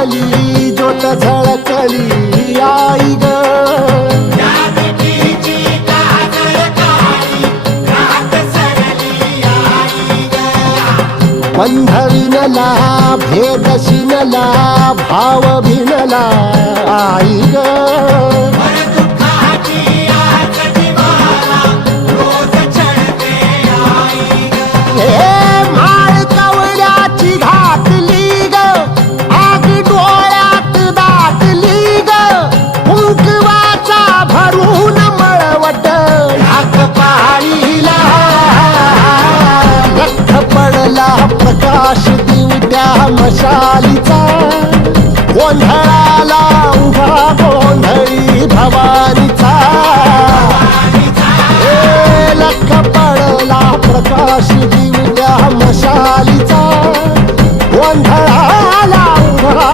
मांडली ज्योत झळकली आई ग बंध विणला भेद शिनला भाव भिनला आई ग माळ कवड्याची घातली ग आग डोळ्यात दाटली ग कुंकवाचा भरून मळवट ढाक पाळीला लख पडला प्रकाश दिवट्या मशालीचा गोंधळाला उभा गोंधळी भवा